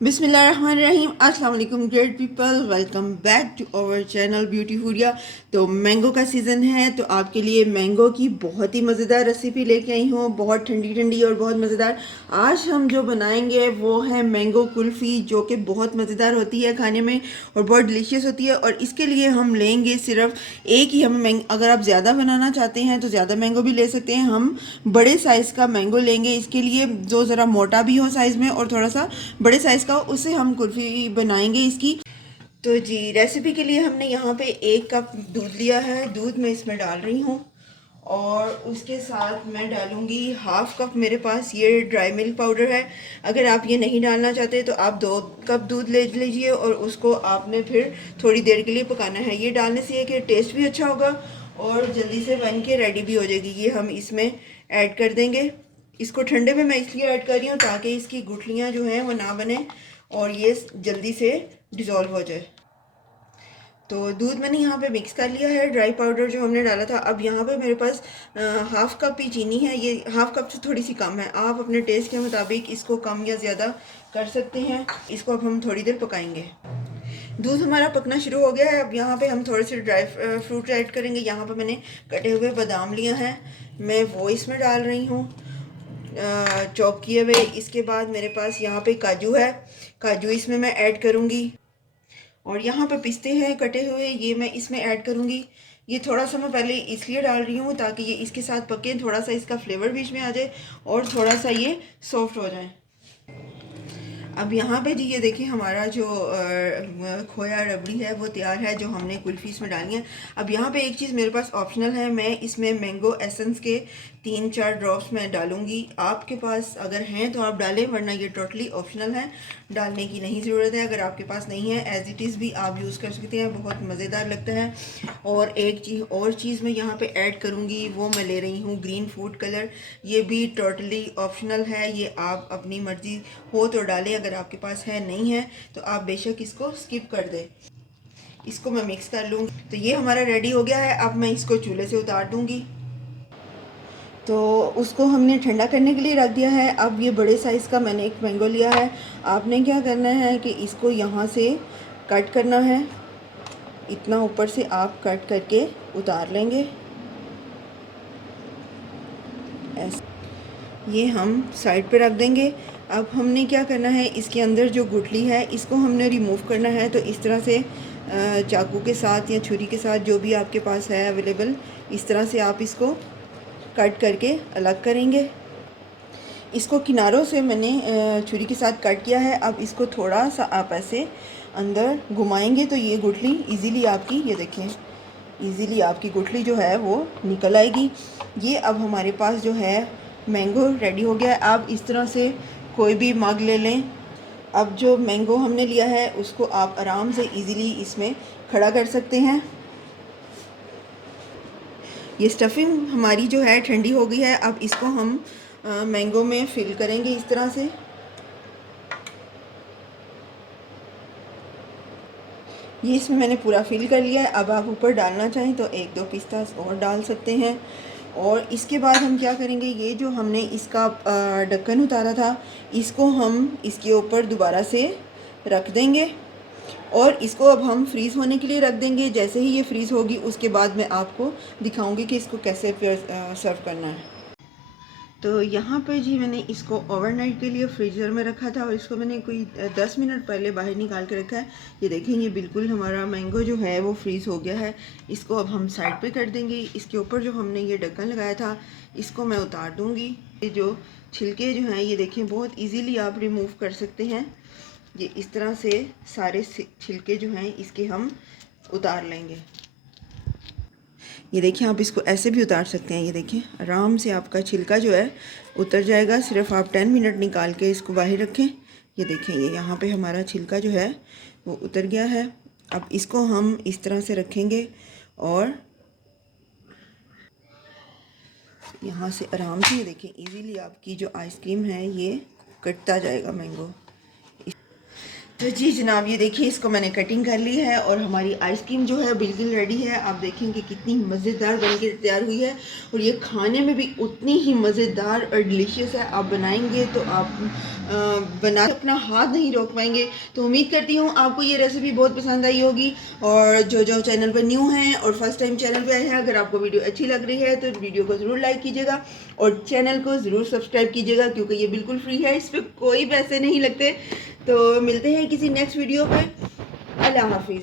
बिस्मिल्लाहिर्रहमानिर्रहीम। अस्सलाम वालेकुम great people, welcome back to our channel ब्यूटीफूरिया। तो मैंगो का सीज़न है तो आपके लिए मैंगो की बहुत ही मज़ेदार रेसिपी लेके आई हूँ, बहुत ठंडी ठंडी और बहुत मज़ेदार। आज हम जो बनाएंगे वो है मैंगो कुल्फ़ी, जो कि बहुत मज़ेदार होती है खाने में और बहुत डिलीशियस होती है। और इसके लिए हम लेंगे सिर्फ एक ही, हम अगर आप ज़्यादा बनाना चाहते हैं तो ज़्यादा मैंगो भी ले सकते हैं। हम बड़े साइज़ का मैंगो लेंगे इसके लिए, जो ज़रा मोटा भी हो साइज़ में और थोड़ा सा बड़े साइज़ का, उससे हम कुल्फ़ी बनाएंगे इसकी। तो जी, रेसिपी के लिए हमने यहाँ पे 1 कप दूध लिया है। दूध मैं इसमें डाल रही हूँ और उसके साथ मैं डालूँगी 1/2 कप, मेरे पास ये ड्राई मिल्क पाउडर है। अगर आप ये नहीं डालना चाहते तो आप 2 कप दूध ले लीजिए और उसको आपने फिर थोड़ी देर के लिए पकाना है। ये डालने से ये कि टेस्ट भी अच्छा होगा और जल्दी से बन के रेडी भी हो जाएगी। ये हम इसमें ऐड कर देंगे। इसको ठंडे में मैं इसलिए ऐड कर रही हूँ ताकि इसकी गुठलियाँ जो हैं वो ना बने और ये जल्दी से डिज़ोल्व हो जाए। तो दूध मैंने यहाँ पे मिक्स कर लिया है, ड्राई पाउडर जो हमने डाला था। अब यहाँ पे मेरे पास 1/2 कप ही चीनी है। ये 1/2 कप से थोड़ी सी कम है, आप अपने टेस्ट के मुताबिक इसको कम या ज़्यादा कर सकते हैं। इसको अब हम थोड़ी देर पकाएंगे। दूध हमारा पकना शुरू हो गया है। अब यहाँ पे हम थोड़े से ड्राई फ्रूट ऐड करेंगे। यहाँ पे मैंने कटे हुए बादाम लिया है, मैं वो इसमें डाल रही हूँ चॉप किए हुए। इसके बाद मेरे पास यहाँ पे काजू है, काजू इसमें मैं ऐड करूँगी। और यहाँ पे पिस्ते हैं कटे हुए, ये मैं इसमें ऐड करूँगी। ये थोड़ा सा मैं पहले इसलिए डाल रही हूँ ताकि ये इसके साथ पके, थोड़ा सा इसका फ्लेवर बीच में आ जाए और थोड़ा सा ये सॉफ्ट हो जाए। अब यहाँ पे जी ये देखिए हमारा जो खोया रबड़ी है वो तैयार है, जो हमने कुल्फ़ी इसमें डाली है। अब यहाँ पे एक चीज़ मेरे पास ऑप्शनल है, मैं इसमें मैंगो एसेंस के 3-4 ड्रॉप्स मैं डालूंगी। आपके पास अगर हैं तो आप डालें, वरना ये टोटली ऑप्शनल है, डालने की नहीं ज़रूरत है। अगर आपके पास नहीं है, एज़ इट इज़ भी आप यूज़ कर सकते हैं, बहुत मज़ेदार लगता है। और एक चीज़ मैं यहाँ पे ऐड करूँगी, वो मैं ले रही हूँ ग्रीन फूड कलर। ये भी टोटली ऑप्शनल है, ये आप अपनी मर्ज़ी हो तो डालें, अगर आपके पास है नहीं है तो आप बेशक इसको स्किप कर दें। इसको मैं मिक्स कर लूँगी। तो ये हमारा रेडी हो गया है। अब मैं इसको चूल्हे से उतार दूँगी। तो उसको हमने ठंडा करने के लिए रख दिया है। अब ये बड़े साइज़ का मैंने एक मैंगो लिया है। आपने क्या करना है कि इसको यहाँ से कट करना है, इतना ऊपर से आप कट करके उतार लेंगे ऐसे। ये हम साइड पे रख देंगे। अब हमने क्या करना है, इसके अंदर जो गुठली है इसको हमने रिमूव करना है। तो इस तरह से चाकू के साथ या छुरी के साथ, जो भी आपके पास है अवेलेबल, इस तरह से आप इसको कट करके अलग करेंगे। इसको किनारों से मैंने छुरी के साथ कट किया है। अब इसको थोड़ा सा आप ऐसे अंदर घुमाएंगे तो ये गुठली इजीली आपकी, ये देखें, इजीली आपकी गुठली जो है वो निकल आएगी। ये अब हमारे पास जो है मैंगो रेडी हो गया है। आप इस तरह से कोई भी मग ले लें। अब जो मैंगो हमने लिया है उसको आप आराम से इजीली इसमें खड़ा कर सकते हैं। ये स्टफिंग हमारी जो है ठंडी हो गई है। अब इसको हम मैंगो में फिल करेंगे इस तरह से। ये इसमें मैंने पूरा फिल कर लिया है। अब आप ऊपर डालना चाहें तो 1-2 पिस्ता और डाल सकते हैं। और इसके बाद हम क्या करेंगे, ये जो हमने इसका ढक्कन उतारा था, इसको हम इसके ऊपर दोबारा से रख देंगे और इसको अब हम फ्रीज़ होने के लिए रख देंगे। जैसे ही ये फ्रीज़ होगी उसके बाद मैं आपको दिखाऊंगी कि इसको कैसे सर्व करना है। तो यहाँ पे जी मैंने इसको ओवरनाइट के लिए फ्रीज़र में रखा था और इसको मैंने कोई 10 मिनट पहले बाहर निकाल के रखा है। ये देखें, ये बिल्कुल हमारा मैंगो जो है वो फ्रीज़ हो गया है। इसको अब हम साइड पे कर देंगे। इसके ऊपर जो हमने ये ढक्कन लगाया था इसको मैं उतार दूँगी। ये जो छिलके जो हैं ये देखें, बहुत ईज़िली आप रिमूव कर सकते हैं। ये इस तरह से सारे छिलके जो हैं इसके हम उतार लेंगे। ये देखिए, आप इसको ऐसे भी उतार सकते हैं। ये देखिए, आराम से आपका छिलका जो है उतर जाएगा। सिर्फ आप 10 मिनट निकाल के इसको बाहर रखें। ये देखें, ये यहाँ पे हमारा छिलका जो है वो उतर गया है। अब इसको हम इस तरह से रखेंगे और यहाँ से आराम से, ये देखें, इजीली आपकी जो आइसक्रीम है ये कटता जाएगा मैंगो। तो जी जनाब, ये देखिए इसको मैंने कटिंग कर ली है और हमारी आइसक्रीम जो है बिल्कुल रेडी है। आप देखेंगे कितनी मज़ेदार बनकर तैयार हुई है और ये खाने में भी उतनी ही मज़ेदार और डिलीशियस है। आप बनाएंगे तो आप बना अपना हाथ नहीं रोक पाएंगे। तो उम्मीद करती हूँ आपको ये रेसिपी बहुत पसंद आई होगी। और जो जो चैनल पर न्यू हैं और फर्स्ट टाइम चैनल पे आए हैं, अगर आपको वीडियो अच्छी लग रही है तो वीडियो को ज़रूर लाइक कीजिएगा और चैनल को ज़रूर सब्सक्राइब कीजिएगा, क्योंकि ये बिल्कुल फ्री है, इस पर कोई पैसे नहीं लगते। तो मिलते हैं किसी नेक्स्ट वीडियो पे। अल्लाह हाफिज़।